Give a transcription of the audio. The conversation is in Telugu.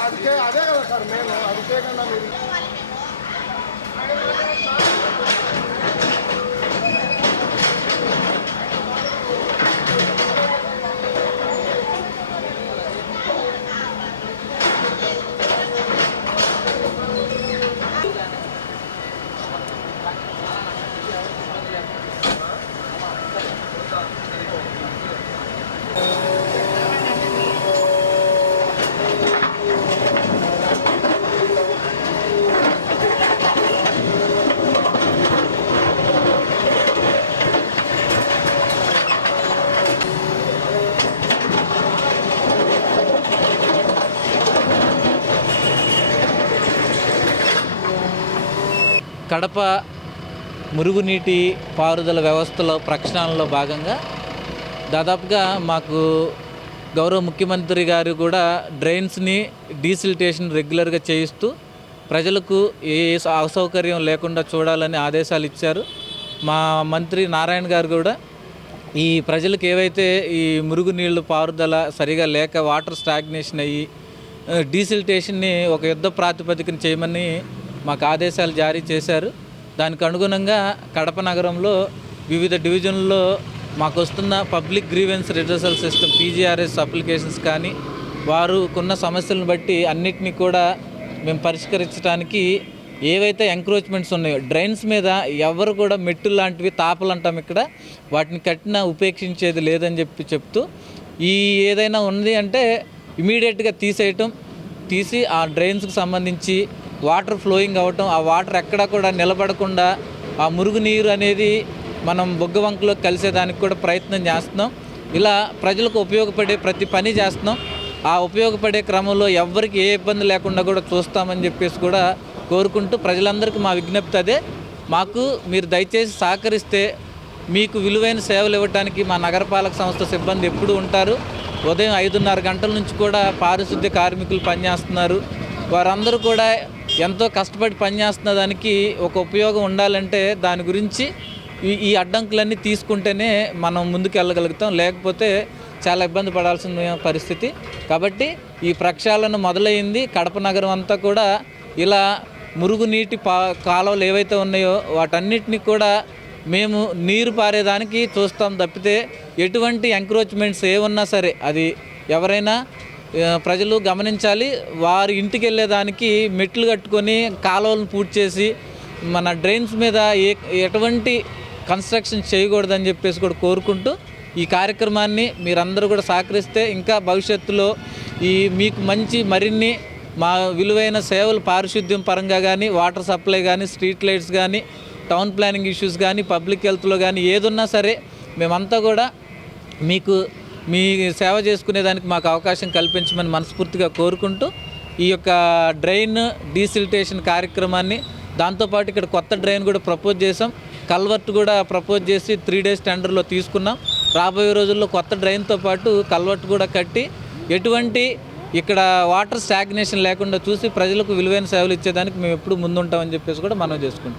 అదే అదే కదా సార్ మేము అది చేయకుండా మీరు కడప మురుగునీటి పారుదల వ్యవస్థలో ప్రక్షాళనలో భాగంగా దాదాపుగా మాకు గౌరవ ముఖ్యమంత్రి గారు కూడా డ్రైన్స్ని డీసిల్టేషన్ రెగ్యులర్గా చేయిస్తూ ప్రజలకు ఏ అసౌకర్యం లేకుండా చూడాలని ఆదేశాలు ఇచ్చారు. మా మంత్రి నారాయణ గారు కూడా ఈ ప్రజలకు ఏవైతే ఈ మురుగునీళ్ళు పారుదల సరిగా లేక వాటర్ స్టాగ్నేషన్ అయ్యి డీసిల్టేషన్ని ఒక యుద్ధ ప్రాతిపదికన చేయమని మాకు ఆదేశాలు జారీ చేశారు. దానికి అనుగుణంగా కడప నగరంలో వివిధ డివిజన్లలో మాకు వస్తున్న public grievance redressal system PGRS applications కానీ వారు కొన్న సమస్యలను బట్టి అన్నిటినీ కూడా మేము పరిష్కరించడానికి ఏవైతే ఎంక్రోచ్మెంట్స్ ఉన్నాయో డ్రైన్స్ మీద ఎవరు కూడా మెట్టు లాంటివి తాపలు అంటాం ఇక్కడ. వాటిని కట్టినా ఉపేక్షించేది లేదని చెప్పి చెప్తూ ఈ ఏదైనా ఉంది అంటే ఇమీడియట్గా తీసేయటం తీసి ఆ డ్రైన్స్కి సంబంధించి వాటర్ ఫ్లోయింగ్ అవ్వటం ఆ వాటర్ ఎక్కడా కూడా నిలబడకుండా ఆ మురుగునీరు అనేది మనం బొగ్గవంకలో కలిసేదానికి కూడా ప్రయత్నం చేస్తున్నాం. ఇలా ప్రజలకు ఉపయోగపడే ప్రతి పని చేస్తున్నాం. ఆ ఉపయోగపడే క్రమంలో ఎవ్వరికి ఏ ఇబ్బంది లేకుండా కూడా చూస్తామని చెప్పేసి కూడా కోరుకుంటూ ప్రజలందరికీ మా విజ్ఞప్తి అదే. మాకు మీరు దయచేసి సహకరిస్తే మీకు విలువైన సేవలు ఇవ్వడానికి మా నగరపాలక సంస్థ సిబ్బంది ఎప్పుడూ ఉంటారు. ఉదయం ఐదున్నర గంటల నుంచి కూడా పారిశుద్ధ్య కార్మికులు పనిచేస్తున్నారు. వారందరూ కూడా ఎంతో కష్టపడి పనిచేస్తున్న దానికి ఒక ఉపయోగం ఉండాలంటే దాని గురించి ఈ ఈ అడ్డంకులన్నీ తీసుకుంటేనే మనం ముందుకు వెళ్ళగలుగుతాం. లేకపోతే చాలా ఇబ్బంది పడాల్సిన పరిస్థితి. కాబట్టి ఈ ప్రక్షాళన మొదలైంది. కడప నగరం అంతా కూడా ఇలా మురుగునీటి పా కాలువలు ఏవైతే ఉన్నాయో వాటన్నిటిని కూడా మేము నీరు పారేదానికి చూస్తాం తప్పితే ఎటువంటి ఎంక్రోచ్మెంట్స్ ఏ ఉన్నా సరే అది ఎవరైనా ప్రజలు గమనించాలి. వారి ఇంటికి వెళ్ళేదానికి మెట్లు కట్టుకొని కాలువలను పూర్తి చేసి మన డ్రైన్స్ మీద ఏ ఎటువంటి కన్స్ట్రక్షన్ చేయకూడదని చెప్పేసి కూడా కోరుకుంటూ ఈ కార్యక్రమాన్ని మీరందరూ కూడా సహకరిస్తే ఇంకా భవిష్యత్తులో ఈ మీకు మంచి మరిన్ని మా విలువైన సేవలు పారిశుద్ధ్యం పరంగా కానీ వాటర్ సప్లై కానీ స్ట్రీట్ లైట్స్ కానీ టౌన్ ప్లానింగ్ ఇష్యూస్ కానీ పబ్లిక్ హెల్త్లో కానీ ఏదున్నా సరే మేమంతా కూడా మీకు మీ సేవ చేసుకునేదానికి మాకు అవకాశం కల్పించమని మనస్ఫూర్తిగా కోరుకుంటూ ఈ యొక్క డ్రైన్ డీసిల్టేషన్ కార్యక్రమాన్ని దాంతోపాటు ఇక్కడ కొత్త డ్రైన్ కూడా ప్రపోజ్ చేసాం కల్వర్ట్ కూడా ప్రపోజ్ చేసి త్రీ డేస్ టెండర్లో తీసుకున్నాం. రాబోయే రోజుల్లో కొత్త డ్రైన్తో పాటు కల్వర్ట్ కూడా కట్టి ఎటువంటి ఇక్కడ వాటర్ స్టాగ్నేషన్ లేకుండా చూసి ప్రజలకు విలువైన సేవలు ఇచ్చేదానికి మేము ఎప్పుడు ముందుంటామని చెప్పేసి కూడా మనం చేసుకుంటాం